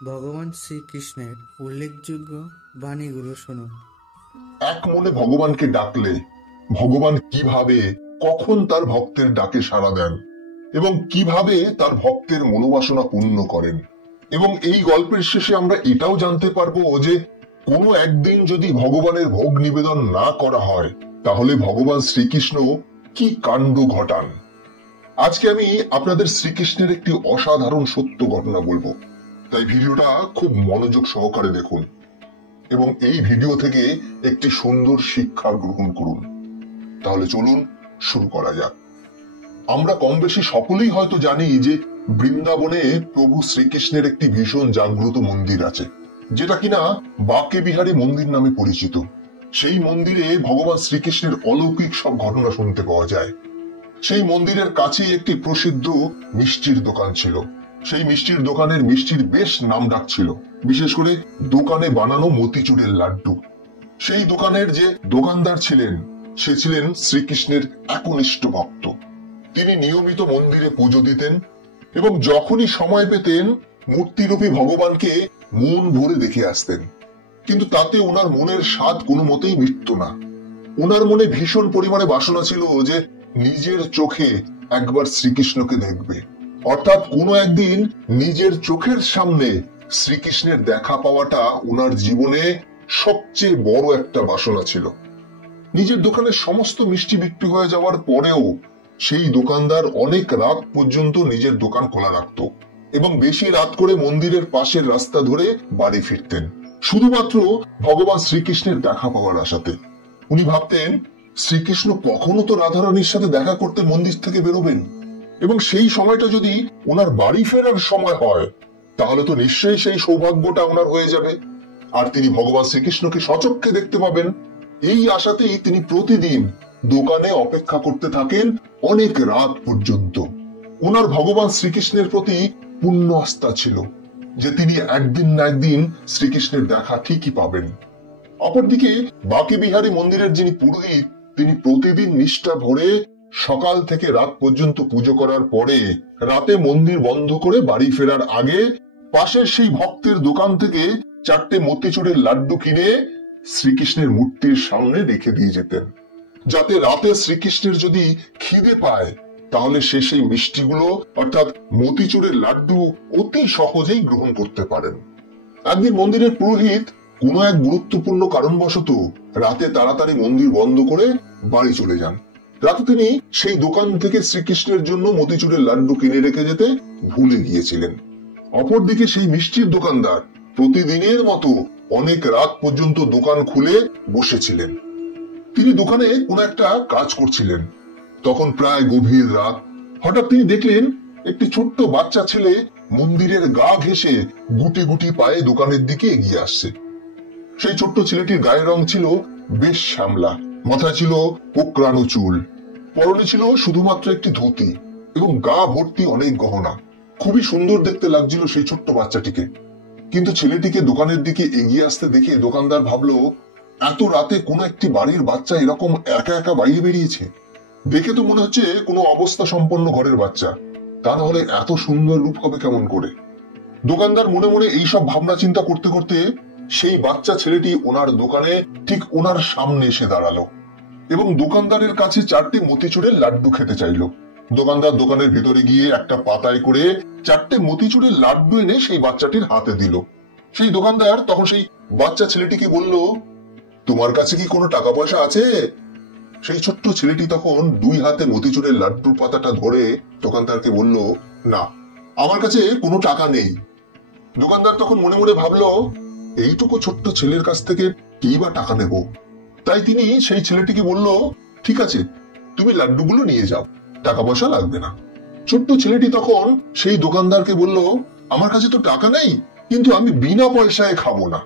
ভগবান শ্রীকৃষ্ণের উল্লেখযোগ্য বাণীগুলো শুনুন। এক মনে ভগবানকে ডাকলে ভগবান কিভাবে কখন তার ভক্তের ডাকে সাড়া দেন এবং কিভাবে তার ভক্তের মনোবাসনা পূর্ণ করেন। এবং এই গল্পের শেষে আমরা এটাও জানতে পারবো যে কোনো একদিন যদি ভগবানের ভোগ নিবেদন না করা হয় তাহলে ভগবান শ্রীকৃষ্ণ কি কাণ্ড ঘটান। আজকে আমি আপনাদের শ্রীকৃষ্ণের একটি অসাধারণ সত্য ঘটনা বলবো, তাই ভিডিওটা খুব মনোযোগ সহকারে দেখুন এবং এই ভিডিও থেকে একটি সুন্দর শিক্ষা গ্রহণ করুন। তাহলে চলুন শুরু করা যাক। আমরা কম বেশি সকলেই হয়তো জানি যে বৃন্দাবনে প্রভু শ্রীকৃষ্ণের একটি ভীষণ জাগ্রত মন্দির আছে, যেটা কিনা বাকে বিহারী মন্দির নামে পরিচিত। সেই মন্দিরে ভগবান শ্রীকৃষ্ণের অলৌকিক সব ঘটনা শুনতে পাওয়া যায়। সেই মন্দিরের কাছেই একটি প্রসিদ্ধ মিষ্টির দোকান ছিল। সেই মিষ্টির দোকানের মিষ্টির বেশ নাম ডাক ছিল, বিশেষ করে দোকানে বানানো মতিচুরের লাড্ডু। সেই দোকানের যে দোকানদার ছিলেন সে ছিলেন শ্রীকৃষ্ণের একনিষ্ঠ ভক্ত। তিনি নিয়মিত মন্দিরে পুজো দিতেন এবং যখনই সময় পেতেন মূর্তিরূপী ভগবানকে মন ভরে দেখে আসতেন। কিন্তু তাতে ওনার মনের স্বাদ কোনো মতেই মিটত না। ওনার মনে ভীষণ পরিমাণে বাসনা ছিল যে নিজের চোখে একবার শ্রীকৃষ্ণকে দেখবে, অর্থাৎ কোনো একদিন নিজের চোখের সামনে শ্রীকৃষ্ণের দেখা পাওয়াটা ওনার জীবনে সবচেয়ে বড় একটা বাসনা ছিল। নিজের দোকানের সমস্ত মিষ্টি বিক্রি হয়ে যাওয়ার পরেও সেই দোকানদার অনেক রাত পর্যন্ত নিজের দোকান খোলা রাখত এবং বেশি রাত করে মন্দিরের পাশের রাস্তা ধরে বাড়ি ফিরতেন, শুধুমাত্র ভগবান শ্রীকৃষ্ণের দেখা পাওয়ার আশাতে। উনি ভাবতেন শ্রীকৃষ্ণ কখনো তো রাধারানীর সাথে দেখা করতে মন্দির থেকে বেরোবেন এবং সেই সময়টা যদি ওনার বাড়ি ফেরার সময় হয় তাহলে তো নিশ্চয়ই সেই সৌভাগ্যটা ওনার হয়ে যাবে আর তিনি ভগবান শ্রীকৃষ্ণকে সচক্ষে দেখতে পাবেন। এই আশাতেই তিনি প্রতিদিন দোকানে অপেক্ষা করতে থাকেন অনেক রাত পর্যন্ত। ওনার ভগবান শ্রীকৃষ্ণের প্রতি পূর্ণ আস্থা ছিল যে তিনি একদিন না একদিন শ্রীকৃষ্ণের দেখা ঠিকই পাবেন। অপরদিকে বাকে বিহারী মন্দিরের যিনি পুরোহিত তিনি প্রতিদিন নিষ্ঠা ভরে সকাল থেকে রাত পর্যন্ত পুজো করার পরে রাতে মন্দির বন্ধ করে বাড়ি ফেরার আগে পাশের সেই ভক্তের দোকান থেকে 4টে মতিচুরের লাড্ডু কিনে শ্রীকৃষ্ণের মূর্তির সামনে রেখে দিয়ে যেতেন, যাতে রাতে শ্রীকৃষ্ণের যদি খিদে পায় তাহলে সে সেই মিষ্টিগুলো অর্থাৎ মতিচুরের লাড্ডু অতি সহজেই গ্রহণ করতে পারেন। একদিন মন্দিরের পুরোহিত কোনো এক গুরুত্বপূর্ণ কারণবশত রাতে তাড়াতাড়ি মন্দির বন্ধ করে বাড়ি চলে যান। রাতে তিনি সেই দোকান থেকে শ্রীকৃষ্ণের জন্য মতিচুরের লাড্ডু কিনে রেখে যেতে ভুলে গিয়েছিলেন। অপরদিকে সেই মিষ্টির দোকানদার প্রতিদিনের মতো অনেক রাত পর্যন্ত দোকান খুলে বসেছিলেন। তিনি দোকানে কোনো একটা কাজ করছিলেন। তখন প্রায় গভীর রাত। হঠাৎ তিনি দেখলেন একটি ছোট্ট বাচ্চা ছেলে মন্দিরের গা ঘেঁষে গুটি গুটি পায়ে দোকানের দিকে এগিয়ে আসছে। সেই ছোট্ট ছেলেটির গায়ের রং ছিল বেশ শ্যামলা, মাথায় ছিল কোকড়ানো চুল, পরনে ছিল শুধুমাত্র একটি ধুতি এবং গা ভর্তি অনেক গহনা। খুবই সুন্দর দেখতে লাগছিল সেই ছোট্ট বাচ্চাটিকে। কিন্তু ছেলেটিকে দোকানের দিকে এগিয়ে আসতে দেখে দোকানদার ভাবলো এত রাতে কোনো একটি বাড়ির বাচ্চা এরকম একা একা বাইরে বেরিয়েছে, দেখে তো মনে হচ্ছে কোনো অবস্থা সম্পন্ন ঘরের বাচ্চা, তা না হলে এত সুন্দর রূপ হবে কেমন করে। দোকানদার মনে মনে এইসব ভাবনা চিন্তা করতে করতে সেই বাচ্চা ছেলেটি ওনার দোকানে ঠিক ওনার সামনে এসে দাঁড়ালো এবং দোকানদারের কাছে 4টে মতিচুরের লাড্ডু খেতে চাইলো। দোকানদার দোকানের ভিতরে গিয়ে একটা পাতায় করে 4টে মতিচুরের লাড্ডু এনে সেই বাচ্চাটির হাতে দিল। সেই দোকানদার তখন সেই বাচ্চা ছেলেটিকে বলল, তোমার কাছে কি কোনো টাকা পয়সা আছে? সেই ছোট্ট ছেলেটি তখন 2 হাতে মতিচুরের লাড্ডুর পাতাটা ধরে দোকানদারকে বলল, না, আমার কাছে কোনো টাকা নেই। দোকানদার তখন মনে মনে ভাবলো এইটুকু ছোট্ট ছেলের কাছ থেকে কি বা টাকা নেব। তাই তিনি সেই ছেলেটিকে বলল, ঠিক আছে, তুমি লাড্ডুগুলো নিয়ে যাও, টাকা পয়সা লাগবে না। ছোট্ট ছেলেটি তখন সেই দোকানদারকে বলল, আমার কাছে তো টাকা নেই, কিন্তু আমি বিনা পয়সায় খাবো না।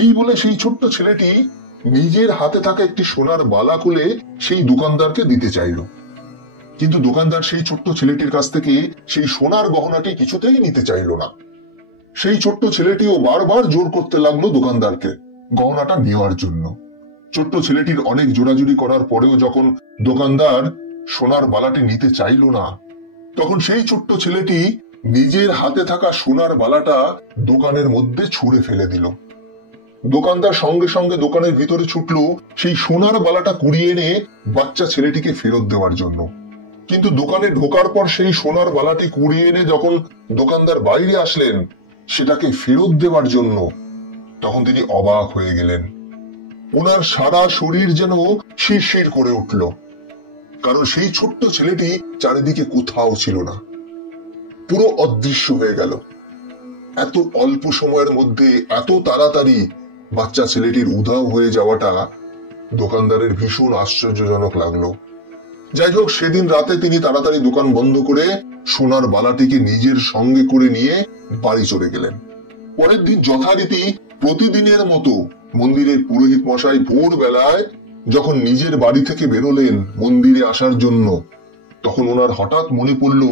এই বলে সেই ছোট্ট ছেলেটি নিজের হাতে থাকা একটি সোনার বালা খুলে সেই দোকানদারকে দিতে চাইল। কিন্তু দোকানদার সেই ছোট্ট ছেলেটির কাছ থেকে সেই সোনার গহনাটি কিছুতেই নিতে চাইল না। সেই ছোট্ট ছেলেটিও বারবার জোর করতে লাগলো দোকানদারকে গহনাটা নেওয়ার জন্য। ছোট্ট ছেলেটির অনেক জোরাজুরি করার পরেও যখন দোকানদার সোনার বালাটি নিতে চাইল না, তখন সেই ছোট্ট ছেলেটি নিজের হাতে থাকা সোনার বালাটা দোকানের মধ্যে ছুঁড়ে ফেলে দিল। দোকানদার সঙ্গে সঙ্গে দোকানের ভিতরে ছুটলো সেই সোনার বালাটা কুড়িয়ে এনে বাচ্চা ছেলেটিকে ফেরত দেওয়ার জন্য। কিন্তু দোকানে ঢোকার পর সেই সোনার বালাটি কুড়িয়ে এনে যখন দোকানদার বাইরে আসলেন সেটাকে ফেরত দেওয়ার জন্য, তখন তিনি অবাক হয়ে গেলেন। ওনার সারা শরীর যেন শিরশির করে উঠল, কারণ সেই ছোট্ট ছেলেটি চারিদিকে কোথাও ছিল না, পুরো অদৃশ্য হয়ে গেল। এত অল্প সময়ের মধ্যে এত তাড়াতাড়ি বাচ্চা ছেলেটির উধাও হয়ে যাওয়াটা দোকানদারের ভীষণ আশ্চর্যজনক লাগলো। যাই হোক, সেদিন রাতে তিনি তাড়াতাড়ি দোকান বন্ধ করে সোনার বালাটিকে নিজের সঙ্গে করে নিয়ে বাড়ি চলে গেলেন। পরের দিন যথারীতি প্রতিদিনের মতো মন্দিরের পুরোহিত মশাই ভোর বেলায় যখন নিজের বাড়ি থেকে বেরোলেন মন্দিরে আসার জন্য, তখন ওনার হঠাৎ মনে পড়ল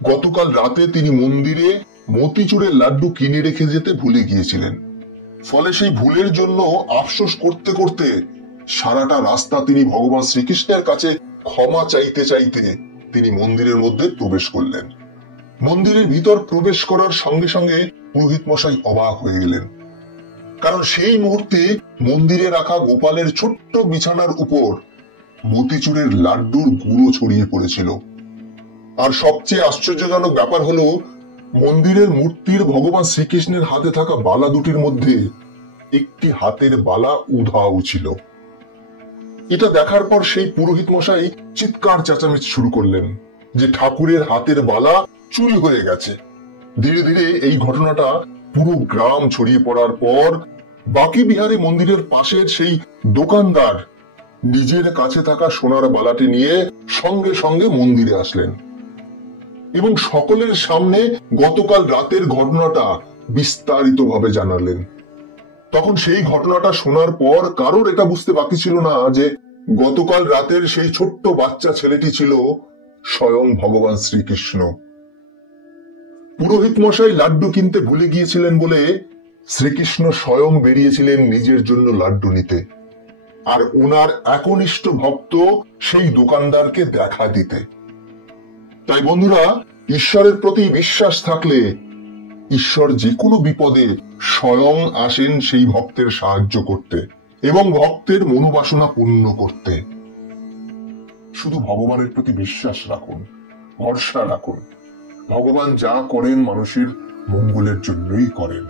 গতকাল রাতে তিনি মন্দিরে মতিচুরের লাড্ডু কিনে রেখে যেতে ভুলে গিয়েছিলেন। ফলে সেই ভুলের জন্য আফসোস করতে করতে সারাটা রাস্তা তিনি ভগবান শ্রীকৃষ্ণের কাছে ক্ষমা চাইতে চাইতে তিনি মন্দিরের মধ্যে প্রবেশ করলেন। মন্দিরের ভিতর প্রবেশ করার সঙ্গে সঙ্গে পুরোহিত মশাই অবাক হয়ে গেলেন, কারণ সেই মুহূর্তে মন্দিরে রাখা গোপালের ছোট্ট বিছানার উপর মতিচুরের লাড্ডুর গুঁড়ো ছড়িয়ে পড়েছিল। আর সবচেয়ে আশ্চর্যজনক ব্যাপার হলো মন্দিরের মূর্তির ভগবান শ্রীকৃষ্ণের হাতে থাকা বালা দুটির মধ্যে একটি হাতের বালা উধাও ছিল। এটা দেখার পর সেই পুরোহিত মশাই চিৎকার চেঁচামেচি শুরু করলেন যে ঠাকুরের হাতের বালা চুরি হয়ে গেছে। ধীরে ধীরে এই ঘটনাটা পুরো গ্রাম ছড়িয়ে পড়ার পর বাকি বিহারে মন্দিরের পাশের সেই দোকানদার নিজের কাছে থাকা সোনার বালাটি নিয়ে সঙ্গে সঙ্গে মন্দিরে আসলেন এবং সকলের সামনে গতকাল রাতের ঘটনাটা বিস্তারিতভাবে জানালেন। তখন সেই ঘটনাটা শোনার পর কারোর এটা বুঝতে বাকি ছিল না যে গতকাল রাতের সেই ছোট্ট বাচ্চা ছেলেটি ছিল স্বয়ং ভগবান শ্রীকৃষ্ণ। পুরোহিত মশাই লাড্ডু কিনতে ভুলে গিয়েছিলেন বলে শ্রীকৃষ্ণ স্বয়ং বেরিয়েছিলেন নিজের জন্য লাড্ডু নিতে, আর ওনার একনিষ্ঠ ভক্ত সেই দোকানদারকে দেখা দিতে। তাই বন্ধুরা, ঈশ্বরের প্রতি বিশ্বাস থাকলে ঈশ্বর যে কোনো বিপদে স্বয়ং আসেন সেই ভক্তের সাহায্য করতে এবং ভক্তের মনোবাসনা পূর্ণ করতে। শুধু ভগবানের প্রতি বিশ্বাস রাখুন, ভরসা রাখুন। ভগবান যা করেন মানুষের মঙ্গলের জন্যই করেন।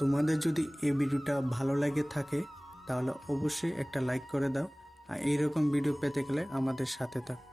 তোমাদের যদি এই ভিডিওটা ভালো লাগে থাকে তাহলে অবশ্যই একটা লাইক করে দাও, আর এইরকম ভিডিও পেতে গেলে আমাদের সাথে থাকো।